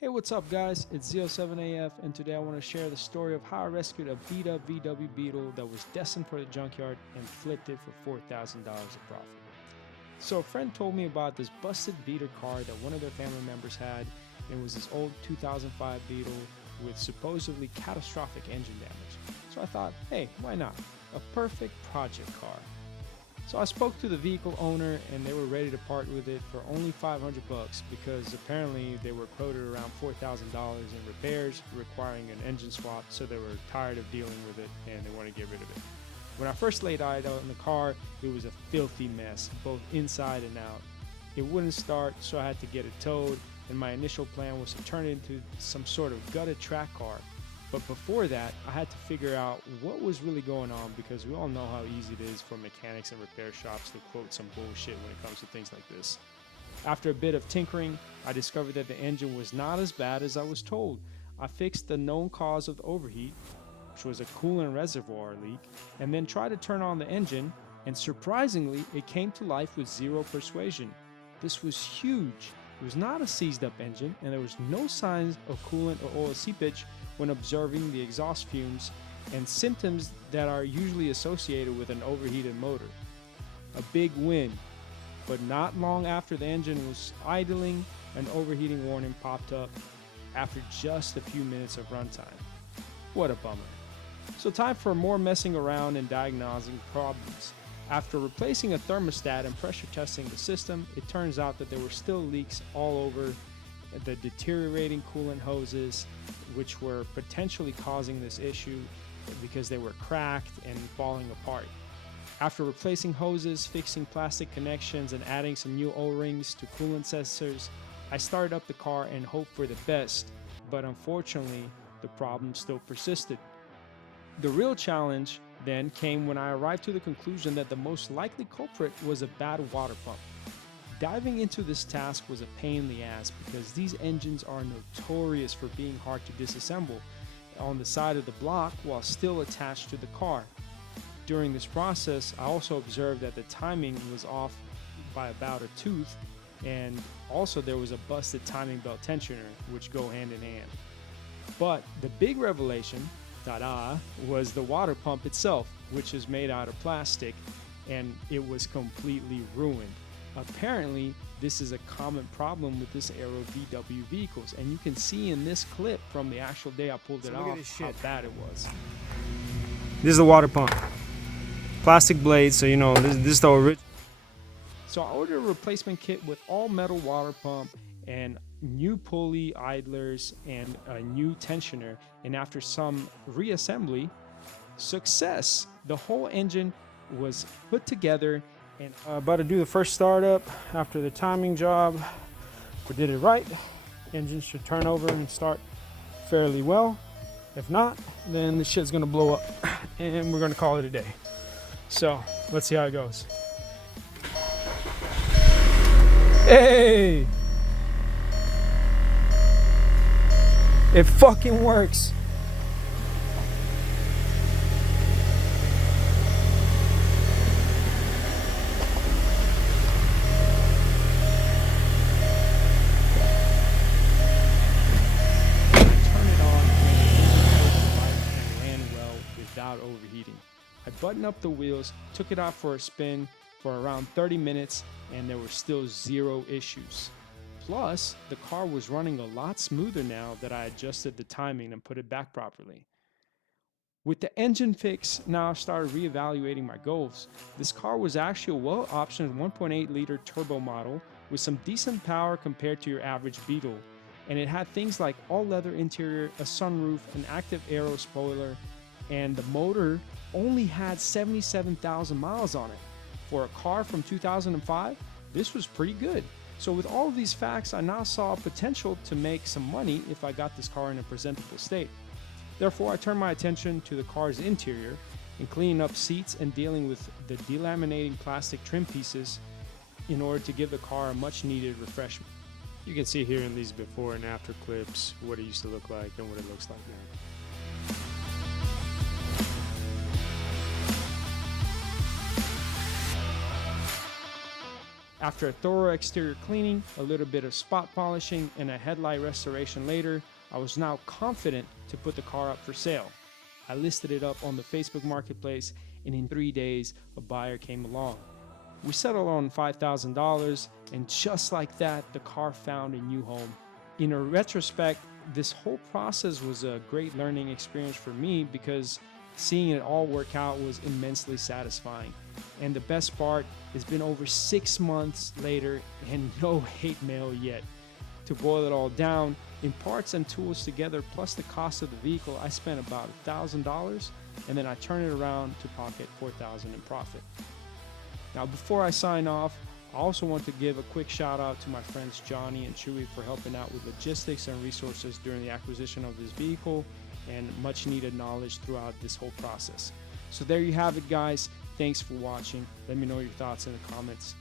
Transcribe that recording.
Hey, what's up, guys? It's Z07AF, and today I want to share the story of how I rescued a beat up VW Beetle that was destined for the junkyard and flipped it for $4,000 of profit. So, a friend told me about this busted beater car that one of their family members had, and it was this old 2005 Beetle with supposedly catastrophic engine damage. So, I thought, hey, why not? A perfect project car. So I spoke to the vehicle owner and they were ready to part with it for only $500 because apparently they were quoted around $4,000 in repairs requiring an engine swap, so they were tired of dealing with it and they wanted to get rid of it. When I first laid eyes on the car, it was a filthy mess, both inside and out. It wouldn't start, so I had to get it towed, and my initial plan was to turn it into some sort of gutted track car. But before that, I had to figure out what was really going on, because we all know how easy it is for mechanics and repair shops to quote some bullshit when it comes to things like this. After a bit of tinkering, I discovered that the engine was not as bad as I was told. I fixed the known cause of the overheat, which was a coolant reservoir leak, and then tried to turn on the engine, and surprisingly, it came to life with zero persuasion. This was huge. It was not a seized up engine, and there was no signs of coolant or oil seepage when observing the exhaust fumes and symptoms that are usually associated with an overheated motor. A big win, but not long after the engine was idling, an overheating warning popped up after just a few minutes of runtime. What a bummer. So time for more messing around and diagnosing problems. After replacing a thermostat and pressure testing the system, it turns out that there were still leaks all over the deteriorating coolant hoses, which were potentially causing this issue because they were cracked and falling apart. After replacing hoses, fixing plastic connections, and adding some new O-rings to coolant sensors, I started up the car and hoped for the best, but unfortunately, the problem still persisted. The real challenge then came when I arrived to the conclusion that the most likely culprit was a bad water pump. Diving into this task was a pain in the ass because these engines are notorious for being hard to disassemble on the side of the block while still attached to the car. During this process, I also observed that the timing was off by about a tooth, and also there was a busted timing belt tensioner, which go hand in hand. But the big revelation, was the water pump itself, which is made out of plastic, and it was completely ruined. Apparently, this is a common problem with this era of VW vehicles, and you can see in this clip from the actual day I pulled it off how bad it was. This is the water pump. Plastic blades, so you know, this is the original. So I ordered a replacement kit with all metal water pump and new pulley idlers and a new tensioner, and after some reassembly, success! The whole engine was put together, and About to do the first startup after the timing job. If we did it right, engine should turn over and start fairly well. If not, then the shit's gonna blow up and we're gonna call it a day. So let's see how it goes. Hey! It fucking works. without overheating. I buttoned up the wheels, took it out for a spin for around 30 minutes, and there were still zero issues. Plus, the car was running a lot smoother now that I adjusted the timing and put it back properly. With the engine fix, now I've started reevaluating my goals. This car was actually a well-optioned 1.8 liter turbo model with some decent power compared to your average Beetle, and it had things like all-leather interior, a sunroof, an active aero spoiler, and the motor only had 77,000 miles on it. For a car from 2005, this was pretty good. So with all of these facts, I now saw potential to make some money if I got this car in a presentable state. Therefore, I turned my attention to the car's interior and cleaning up seats and dealing with the delaminating plastic trim pieces in order to give the car a much needed refreshment. You can see here in these before and after clips what it used to look like and what it looks like now. After a thorough exterior cleaning, a little bit of spot polishing, and a headlight restoration later, I was now confident to put the car up for sale. I listed it up on the Facebook Marketplace, and in 3 days, a buyer came along. We settled on $5,000, and just like that, the car found a new home. In a retrospect, this whole process was a great learning experience for me because seeing it all work out was immensely satisfying. And the best part, it's been over 6 months later and no hate mail yet. To boil it all down, in parts and tools together plus the cost of the vehicle, I spent about $1,000, and then I turned it around to pocket $4,000 in profit. Now before I sign off, I also want to give a quick shout out to my friends Johnny and Chewy for helping out with logistics and resources during the acquisition of this vehicle and much needed knowledge throughout this whole process. So there you have it, guys. Thanks for watching. Let me know your thoughts in the comments.